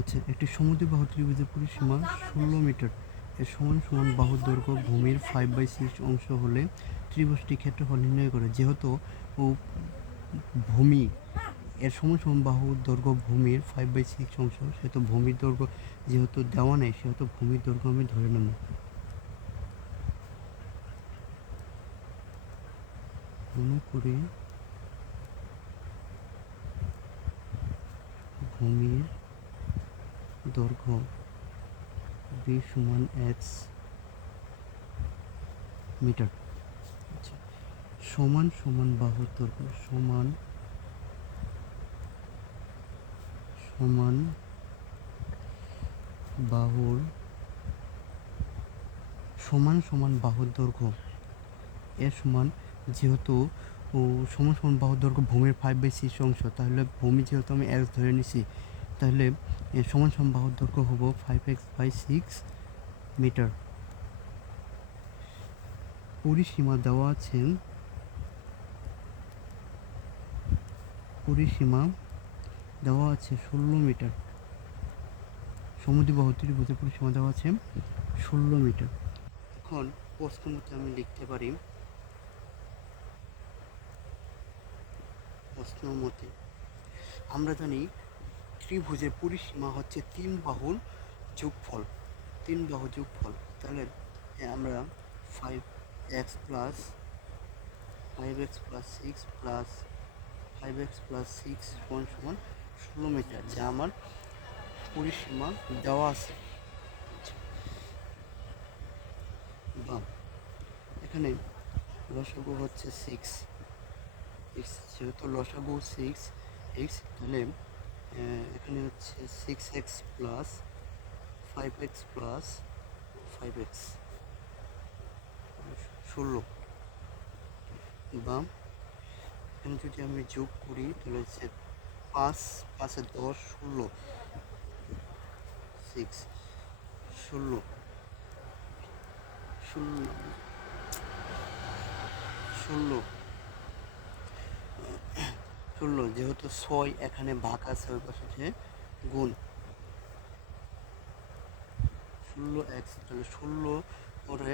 আচ্ছা, একটি সমদ্বিবাহু ত্রিভুজের পরিসীমা ১৬ মিটার এর সমান সমান বাহুর দৈর্ঘ্য ভূমির 5/6 অংশ হলে ত্রিভুজটির ক্ষেত্রফল নির্ণয় করে। যেহেতু ও ভূমি এর সমান সমান বাহুর দৈর্ঘ্য ভূমির 5/6 অংশ, সেহেতু ভূমির দৈর্ঘ্য যেহেতু দেওয়া নেই, সেহেতু ভূমির দৈর্ঘ্য আমি ধরে নেব। মনে করি ভূমির দৈর্ঘ্য b সমান x মিটার। আচ্ছা, সমান সমান বাহুর দৈর্ঘ্য সমান সমান বাহুর সমান সমান বাহুর দৈর্ঘ্য এর সমান, যেহেতু সমান সমান বাহুর দৈর্ঘ্য ভূমির 5/6 অংশ, তাহলে ভূমি যেহেতু আমি x ধরে নিছি, তাহলে সমান সমান বাহুর দৈর্ঘ্য হবো 5x/6 মিটার। পরিসীমা দেওয়া আছে, পরিসীমা দেওয়া আছে 16 মিটার। সমদ্বিবাহু ত্রিভুজের পরিসীমা দেওয়া আছে 16 মিটার। এখন প্রশ্ন মতে আমি লিখতে পারি, প্রশ্ন মতে আমরা জানি ত্রিভুজের পরিসীমা হচ্ছে 3 বাহুর যোগফল, 3 বাহুর যোগফল। তাহলে আমরা 5x plus 6 plus 5x plus 6 সমান সমান 16 মিটার, যা আমার পরিসীমা দেওয়া আছে। বা এখানে লসাগু হচ্ছে 6 x, যেহেতু লসাগু 6x, তাহলে এখানে হচ্ছে 6x plus 5x plus 5x 16। বা এখানে যদি আমি যোগ করি তাহলে হচ্ছে 5 5 10 16 6 16 16 16 16, যেহেতু 6 এখানে ভাগ আছে, ওই পাশে যে গুণ 16x, তাহলে 16 করে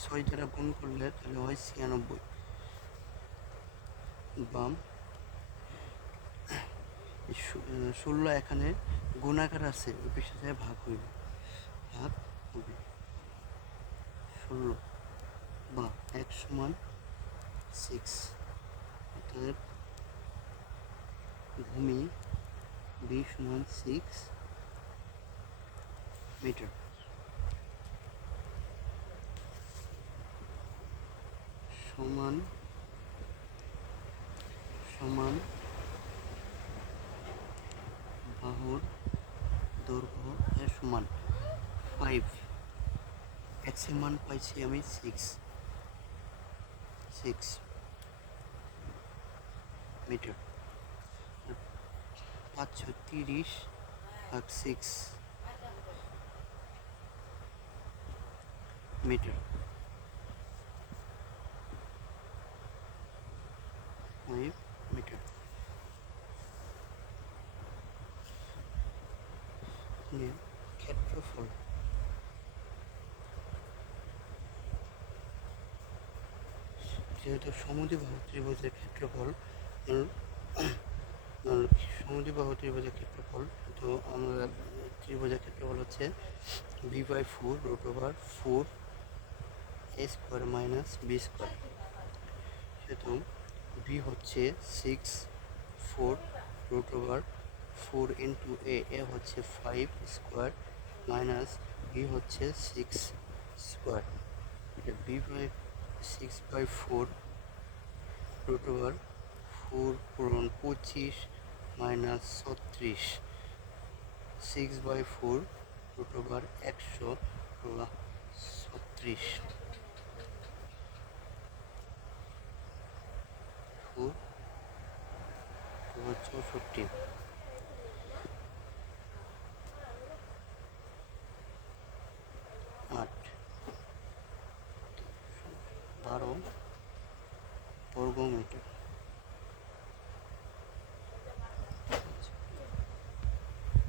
6 দ্বারা গুণ করলে তাহলে হয় 96। বা 16 এখানে গুণাকার আছে, ওই পাশে যায় ভাগ হইবে, ভাগ হবে 16। বা x সমান 6, অর্থাৎ ভূমি b সমান 6 মিটার। সমান সমান বাহুর দৈর্ঘ্য এর সমান 5, x এর মান পাইছি আমি 6 মিটার। 530 ভাগ 6 মিটার, 5 মিটার। ক্ষেত্রফল, যেহেতু সমদ্বিবাহু ত্রিভুজের ক্ষেত্রফল সমদ্বিবাহু ত্রিভুজের ক্ষেত্রফল, তো আমরা ত্রিভুজের ক্ষেত্রফল হচ্ছে b/4 √4 a square minus b square. সেহেতু b হচ্ছে 6 4 √4 ইন্টু a হচ্ছে 5 স্কোয়ার মাইনাস b হচ্ছে 6 স্কোয়ার। b/6/4 √4 পূরণ 25 মাইনাস 36, 6/4 √136 64।